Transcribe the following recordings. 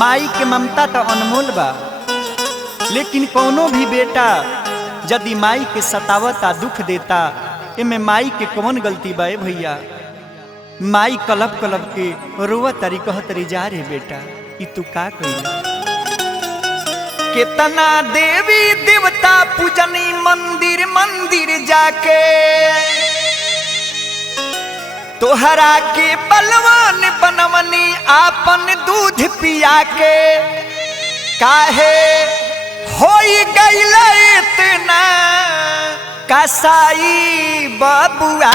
माई के ममता तो अनमोल बा, लेकिन कोनो भी बेटा यदि माई के सतावता दुख देता एमे माई के कौन गलती बा भैया। माई कलब कलब के रोवा तरी कह तरी जा रे बेटा ई तू का कइला। कितना देवी देवता पूजनी मंदिर मंदिर जाके, तोहरा के बलवान बनवनी आपन दूध पिया के, काहे होई गइला इतना कसाई बबुआ,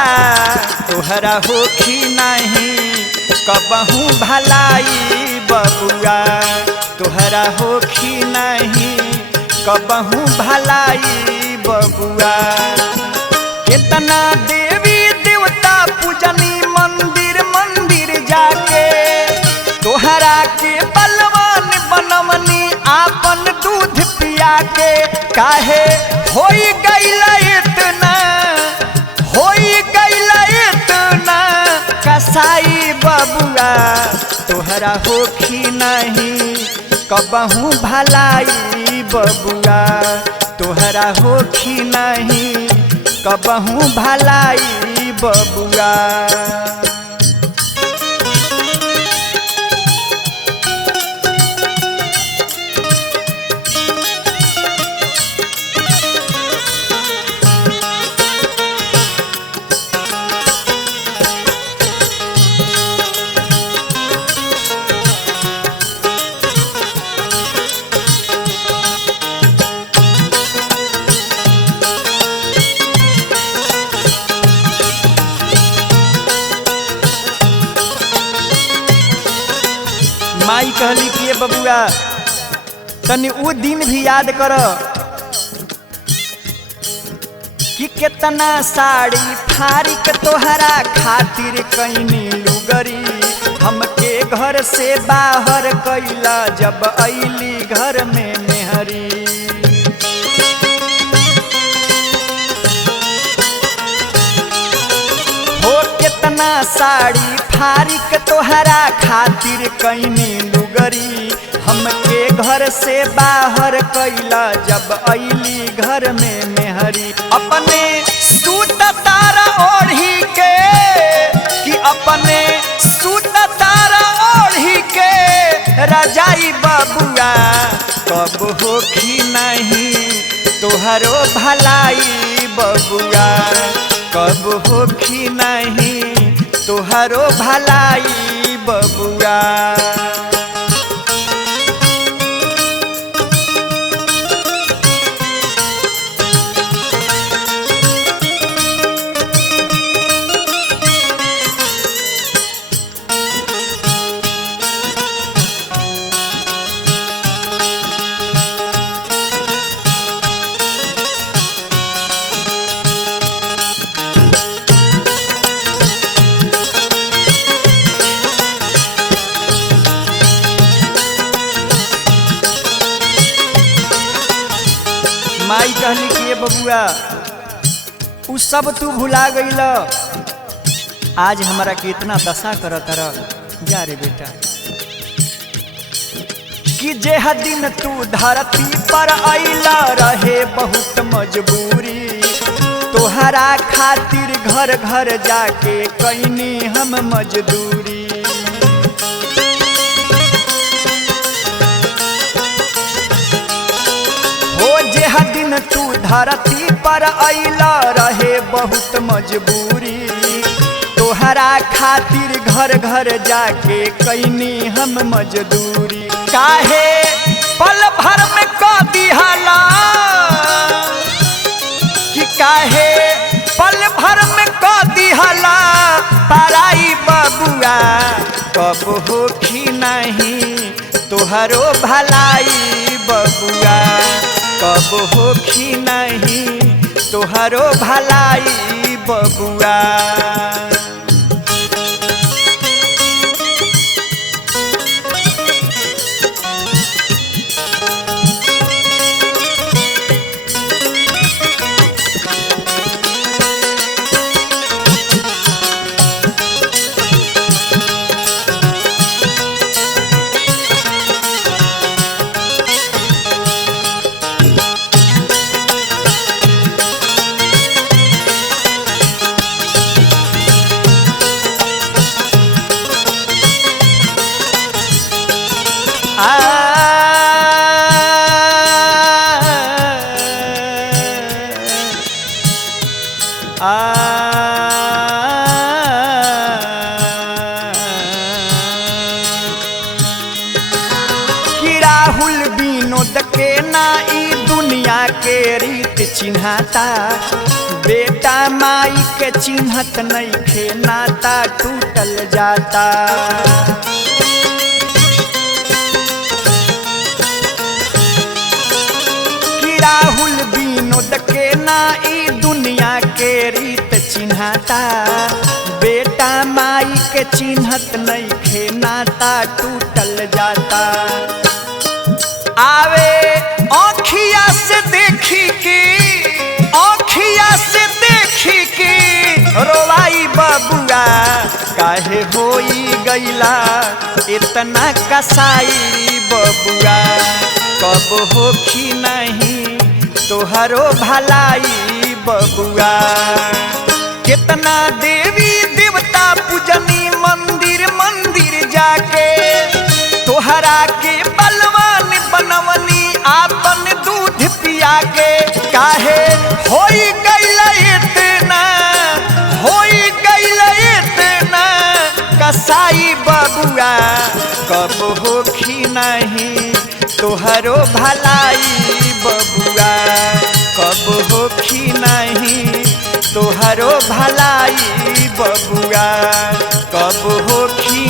तोहरा होखी नहीं कबहू भलाई बबुआ, तोहरा होखी नहीं कबहू भलाई बबुआ। कितना देवी देवता पूजनी मंदिर मंदिर जाके, तोहरा के बलवान बनवनी आपन दूध पिया के, काहे होई गइला इतना, होई गइला इतना कसाई बबुआ, तोहरा होखी नहीं कबहू भलाई बबुआ, तोहरा होखी नहीं कबहू भलाई बबुआ। माई कहली कि ये बबुआ तनी वो दिन भी याद कर कि कितना साड़ी फाड़ी के तोहरा खातिर कईनी लुगरी, हमके घर से बाहर कैला जब अइली घर में मेहरी। हो कितना साड़ी फाड़ी के तोहरा खातिर कईनी लुगरी, हमके घर से बाहर कैला जब अइली घर में मेहरी। अपने सूत तारा ओढ़ी के कि अपने सूत तारा ओढ़ी के रजाई बबुआ, कब होखी नहीं तोहरो भलाई बबुआ, कब होखी नहीं तोहरो भलाई बबुआ। माई कहली कि ये बबुआ उ सब तू भुला गइल, आज हमारा के इतना दशा करत रह जा रे बेटा। कि जे दिन तू धरती पर अइला रहे बहुत मजबूरी, तोहरा खातिर घर घर जाके कईनी हम मजदूरी। दिन तू धरती पर अइला रहे बहुत मजबूरी, तोहरा खातिर घर घर जाके कईनी हम मजदूरी। काहे पल भर में क दिहला, कि काहे पल भर में क दिहला पराई बबुआ, कब होखी नहीं तोहरो भलाई बबुआ, कब होखी नहीं तोहरो भलाई बबुआ। कि राहुल विनोद के ना ई दुनिया के रीत चिन्हाता, बेटा माई के चिन्हत नहीं खे नाता टूटल जाता। कि राहुल विनोद के ना ई दुनिया के रीत चिन्हाता, बेटा माई के चिन्हत नहीं खे नाता टूटल जाता। आवे आँखिया से देखी के, आँखिया से देखी के रोवाई बबुआ, काहे होई गईला इतना कसाई बबुआ, कब होखी नहीं तोहरो भलाई बबुआ। कितना देवी देवता पूजनी मंदिर मंदिर जाके, तोहरा के बलवान बनवनी आपन दूध पिया के, काहे होई गईला इतना, होई गईला इतना कसाई बबुआ, कब होखी नहीं तोहरो भलाई बबुआ, कब होखी नहीं तोहरो भलाई बबुआ, कब होखी